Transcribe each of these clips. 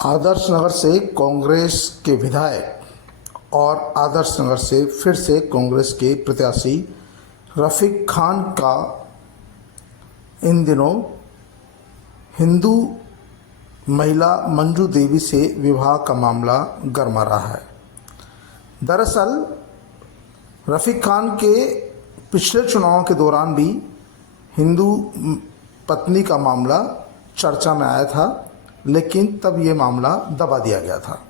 आदर्श नगर से कांग्रेस के विधायक और आदर्श नगर से फिर से कांग्रेस के प्रत्याशी रफ़ीक खान का इन दिनों हिंदू महिला मंजू देवी से विवाह का मामला गरमा रहा है। दरअसल रफ़ीक खान के पिछले चुनाव के दौरान भी हिंदू पत्नी का मामला चर्चा में आया था, लेकिन तब ये मामला दबा दिया गया था।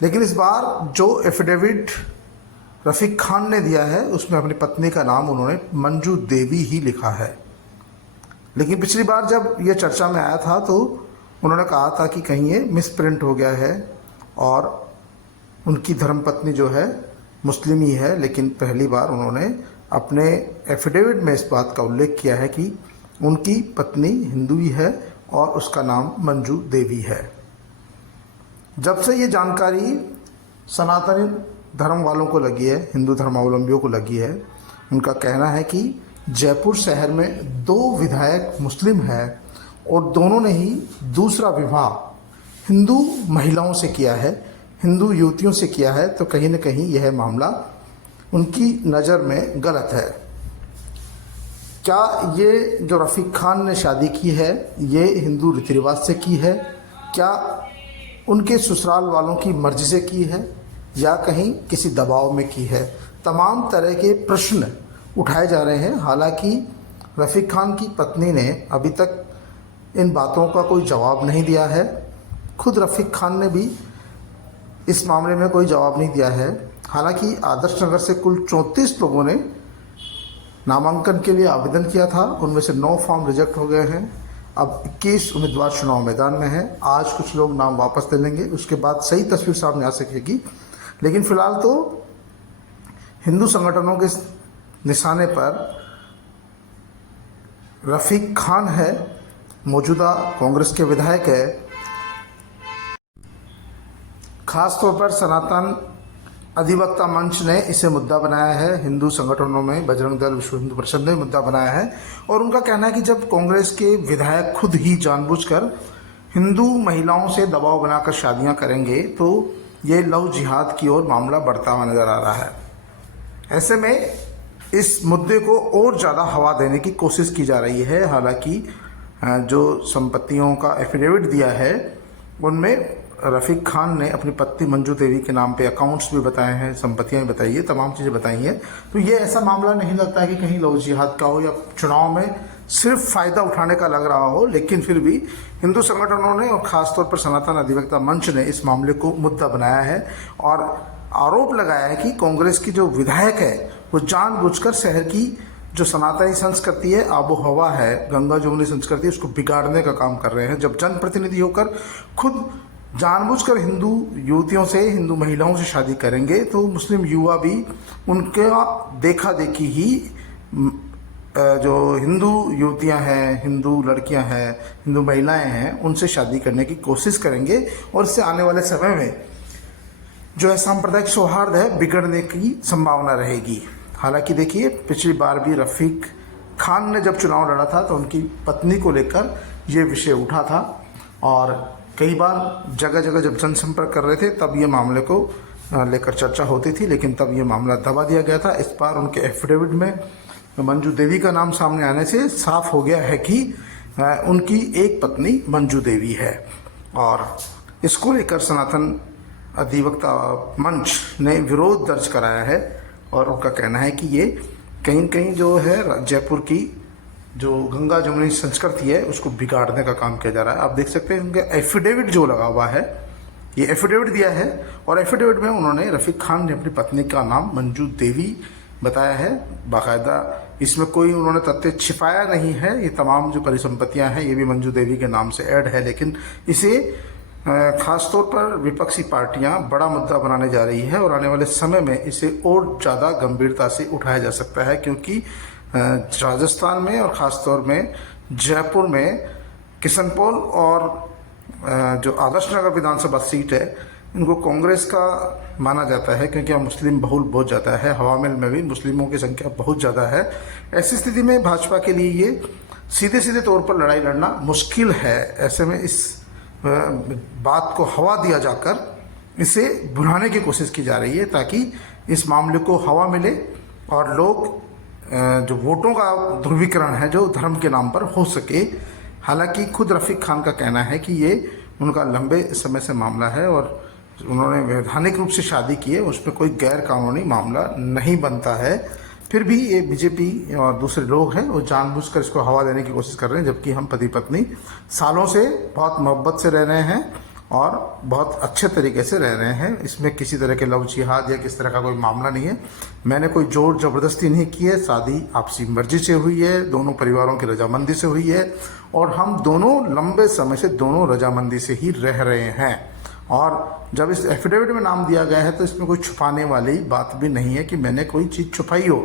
लेकिन इस बार जो एफिडेविट रफ़ीक खान ने दिया है उसमें अपनी पत्नी का नाम उन्होंने मंजू देवी ही लिखा है। लेकिन पिछली बार जब ये चर्चा में आया था तो उन्होंने कहा था कि कहीं ये मिसप्रिंट हो गया है और उनकी धर्मपत्नी जो है मुस्लिम ही है। लेकिन पहली बार उन्होंने अपने एफिडेविट में इस बात का उल्लेख किया है कि उनकी पत्नी हिंदू ही है और उसका नाम मंजू देवी है। जब से ये जानकारी सनातनी धर्म वालों को लगी है, हिंदू धर्मावलंबियों को लगी है, उनका कहना है कि जयपुर शहर में 2 विधायक मुस्लिम हैं और दोनों ने ही दूसरा विवाह हिंदू महिलाओं से किया है, हिंदू युवतियों से किया है, तो कहीं न कहीं यह मामला उनकी नज़र में गलत है। क्या ये जो रफ़ीक खान ने शादी की है ये हिंदू रीति रिवाज से की है, क्या उनके ससुराल वालों की मर्जी से की है या कहीं किसी दबाव में की है? तमाम तरह के प्रश्न उठाए जा रहे हैं। हालांकि रफ़ीक खान की पत्नी ने अभी तक इन बातों का कोई जवाब नहीं दिया है। खुद रफ़ीक खान ने भी इस मामले में कोई जवाब नहीं दिया है। हालांकि आदर्श नगर से कुल 34 लोगों ने नामांकन के लिए आवेदन किया था, उनमें से 9 फॉर्म रिजेक्ट हो गए हैं। अब 21 उम्मीदवार चुनाव मैदान में हैं। आज कुछ लोग नाम वापस ले लेंगे, उसके बाद सही तस्वीर सामने आ सकेगी। लेकिन फिलहाल तो हिंदू संगठनों के निशाने पर रफ़ीक खान है, मौजूदा कांग्रेस के विधायक है। खास तौर पर सनातन अधिवक्ता मंच ने इसे मुद्दा बनाया है, हिंदू संगठनों में बजरंग दल, विश्व हिंदू परिषद ने मुद्दा बनाया है। और उनका कहना है कि जब कांग्रेस के विधायक खुद ही जानबूझकर हिंदू महिलाओं से दबाव बनाकर शादियां करेंगे तो ये लव जिहाद की ओर मामला बढ़ता हुआ नजर आ रहा है। ऐसे में इस मुद्दे को और ज़्यादा हवा देने की कोशिश की जा रही है। हालांकि जो संपत्तियों का एफिडेविट दिया है उनमें रफ़ीक खान ने अपनी पत्नी मंजू देवी के नाम पे अकाउंट्स भी बताए हैं, संपत्तियां भी बताई है, तमाम चीज़ें बताई हैं। तो ये ऐसा मामला नहीं लगता है कि कहीं लव जिहाद का हो या चुनाव में सिर्फ फ़ायदा उठाने का लग रहा हो। लेकिन फिर भी हिंदू संगठनों ने और ख़ासतौर पर सनातन अधिवक्ता मंच ने इस मामले को मुद्दा बनाया है और आरोप लगाया है कि कांग्रेस की जो विधायक है वो जानबूझकर शहर की जो सनातनी संस्कृति है, आबो हवा है, गंगा जमुनी संस्कृति है, उसको बिगाड़ने का काम कर रहे हैं। जब जनप्रतिनिधि होकर खुद जानबूझकर हिंदू युवतियों से, हिंदू महिलाओं से शादी करेंगे तो मुस्लिम युवा भी उनका देखा देखी ही जो हिंदू युवतियां हैं, हिंदू लड़कियां हैं, हिंदू महिलाएं हैं, उनसे शादी करने की कोशिश करेंगे और इससे आने वाले समय में जो है सांप्रदायिक सौहार्द है बिगड़ने की संभावना रहेगी। हालांकि देखिए, पिछली बार भी रफ़ीक खान ने जब चुनाव लड़ा था तो उनकी पत्नी को लेकर ये विषय उठा था और कई बार जगह जगह जब जनसंपर्क कर रहे थे तब ये मामले को लेकर चर्चा होती थी, लेकिन तब ये मामला दबा दिया गया था। इस बार उनके एफिडेविट में मंजू देवी का नाम सामने आने से साफ हो गया है कि उनकी एक पत्नी मंजू देवी है और इसको लेकर सनातन अधिवक्ता मंच ने विरोध दर्ज कराया है और उनका कहना है कि ये कहीं कहीं जो है जयपुर की जो गंगा जमुनी संस्कृति है उसको बिगाड़ने का काम किया जा रहा है। आप देख सकते हैं उनका एफिडेविट जो लगा हुआ है, ये एफिडेविट दिया है और एफिडेविट में उन्होंने रफ़ीक खान ने अपनी पत्नी का नाम मंजू देवी बताया है बाकायदा। इसमें कोई उन्होंने तथ्य छिपाया नहीं है। ये तमाम जो परिसंपत्तियां हैं ये भी मंजू देवी के नाम से ऐड है, लेकिन इसे खासतौर पर विपक्षी पार्टियां बड़ा मुद्दा बनाने जा रही है और आने वाले समय में इसे और ज़्यादा गंभीरता से उठाया जा सकता है, क्योंकि राजस्थान में और ख़ासतौर में जयपुर में किशनपोल और जो आदर्श नगर विधानसभा सीट है इनको कांग्रेस का माना जाता है, क्योंकि यहाँ मुस्लिम बहुल बहुत ज़्यादा है। हवामेल में भी मुस्लिमों की संख्या बहुत ज़्यादा है। ऐसी स्थिति में भाजपा के लिए ये सीधे सीधे तौर पर लड़ाई लड़ना मुश्किल है। ऐसे में इस बात को हवा दिया जाकर इसे भुनाने की कोशिश की जा रही है, ताकि इस मामले को हवा मिले और लोग जो वोटों का ध्रुवीकरण है जो धर्म के नाम पर हो सके। हालांकि खुद रफ़ीक खान का कहना है कि ये उनका लंबे समय से मामला है और उन्होंने वैधानिक रूप से शादी की है, उसमें कोई गैर कानूनी मामला नहीं बनता है। फिर भी ये बीजेपी और दूसरे लोग हैं वो जानबूझकर इसको हवा देने की कोशिश कर रहे हैं, जबकि हम पति पत्नी सालों से बहुत मोहब्बत से रह रहे हैं और बहुत अच्छे तरीके से रह रहे हैं। इसमें किसी तरह के लव जिहाद या किस तरह का कोई मामला नहीं है। मैंने कोई जोर ज़बरदस्ती नहीं की है, शादी आपसी मर्जी से हुई है, दोनों परिवारों की रजामंदी से हुई है और हम दोनों लंबे समय से दोनों रजामंदी से ही रह रहे हैं। और जब इस एफिडेविट में नाम दिया गया है तो इसमें कोई छुपाने वाली बात भी नहीं है कि मैंने कोई चीज़ छुपाई हो,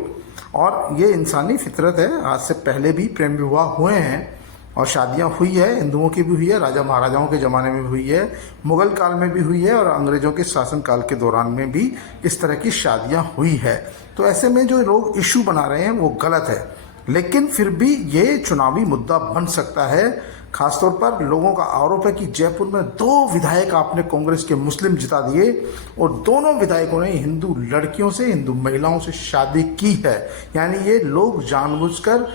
और ये इंसानी फितरत है। आज से पहले भी प्रेम विवाह हुए हैं और शादियां हुई है, हिंदुओं की भी हुई है, राजा महाराजाओं के ज़माने में भी हुई है, मुग़ल काल में भी हुई है और अंग्रेज़ों के शासनकाल के दौरान में भी इस तरह की शादियां हुई है। तो ऐसे में जो लोग इशू बना रहे हैं वो गलत है, लेकिन फिर भी ये चुनावी मुद्दा बन सकता है। खासतौर पर लोगों का आरोप है कि जयपुर में 2 विधायक आपने कांग्रेस के मुस्लिम जिता दिए और दोनों विधायकों ने हिंदू लड़कियों से, हिंदू महिलाओं से शादी की है। यानी ये लोग जानबूझकर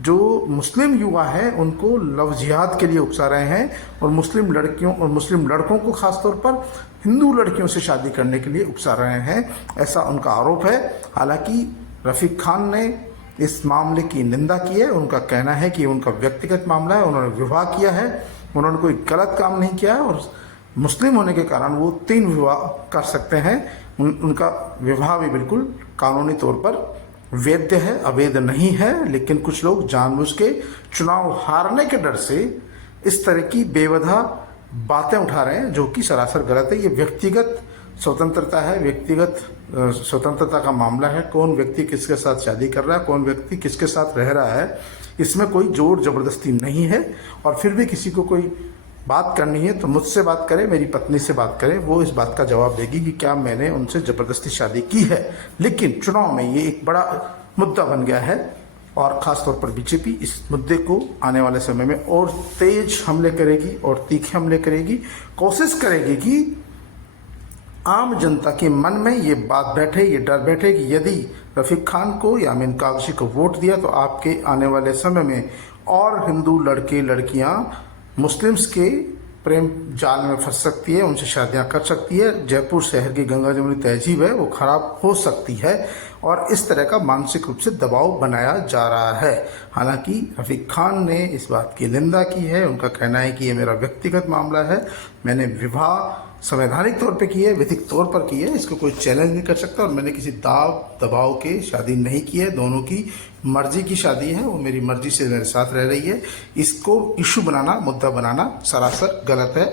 जो मुस्लिम युवा हैं उनको लव जिहाद के लिए उकसा रहे हैं और मुस्लिम लड़कियों और मुस्लिम लड़कों को खासतौर पर हिंदू लड़कियों से शादी करने के लिए उकसा रहे हैं, ऐसा उनका आरोप है। हालांकि रफ़ीक खान ने इस मामले की निंदा की है। उनका कहना है कि उनका व्यक्तिगत मामला है, उन्होंने विवाह किया है, उन्होंने कोई गलत काम नहीं किया है और मुस्लिम होने के कारण वो 3 विवाह कर सकते हैं। उनका विवाह भी बिल्कुल कानूनी तौर पर वैध है, अवैध नहीं है। लेकिन कुछ लोग जानबूझ के चुनाव हारने के डर से इस तरह की बेवजह बातें उठा रहे हैं, जो कि सरासर गलत है। ये व्यक्तिगत स्वतंत्रता है, व्यक्तिगत स्वतंत्रता का मामला है। कौन व्यक्ति किसके साथ शादी कर रहा है, कौन व्यक्ति किसके साथ रह रहा है, इसमें कोई जोर जबरदस्ती नहीं है। और फिर भी किसी को कोई बात करनी है तो मुझसे बात करें, मेरी पत्नी से बात करें, वो इस बात का जवाब देगी कि क्या मैंने उनसे ज़बरदस्ती शादी की है। लेकिन चुनाव में ये एक बड़ा मुद्दा बन गया है और ख़ासतौर पर बीजेपी इस मुद्दे को आने वाले समय में और तेज हमले करेगी और तीखे हमले करेगी। कोशिश करेगी कि आम जनता के मन में ये बात बैठे, ये डर बैठे कि यदि रफ़ीक खान को या अमीन कागज़ी को वोट दिया तो आपके आने वाले समय में और हिंदू लड़के लड़कियां मुस्लिम्स के प्रेम जाल में फंस सकती है, उनसे शादियां कर सकती है, जयपुर शहर की गंगा जमुनी तहजीब है वो खराब हो सकती है और इस तरह का मानसिक रूप से दबाव बनाया जा रहा है। हालांकि रफ़ीक खान ने इस बात की निंदा की है। उनका कहना है कि ये मेरा व्यक्तिगत मामला है, मैंने विवाह संवैधानिक तौर पे की है, विधिक तौर पर की है, इसको कोई चैलेंज नहीं कर सकता और मैंने किसी दबाव के शादी नहीं की है। दोनों की मर्जी की शादी है, वो मेरी मर्जी से मेरे साथ रह रही है। इसको इशू बनाना, मुद्दा बनाना सरासर गलत है।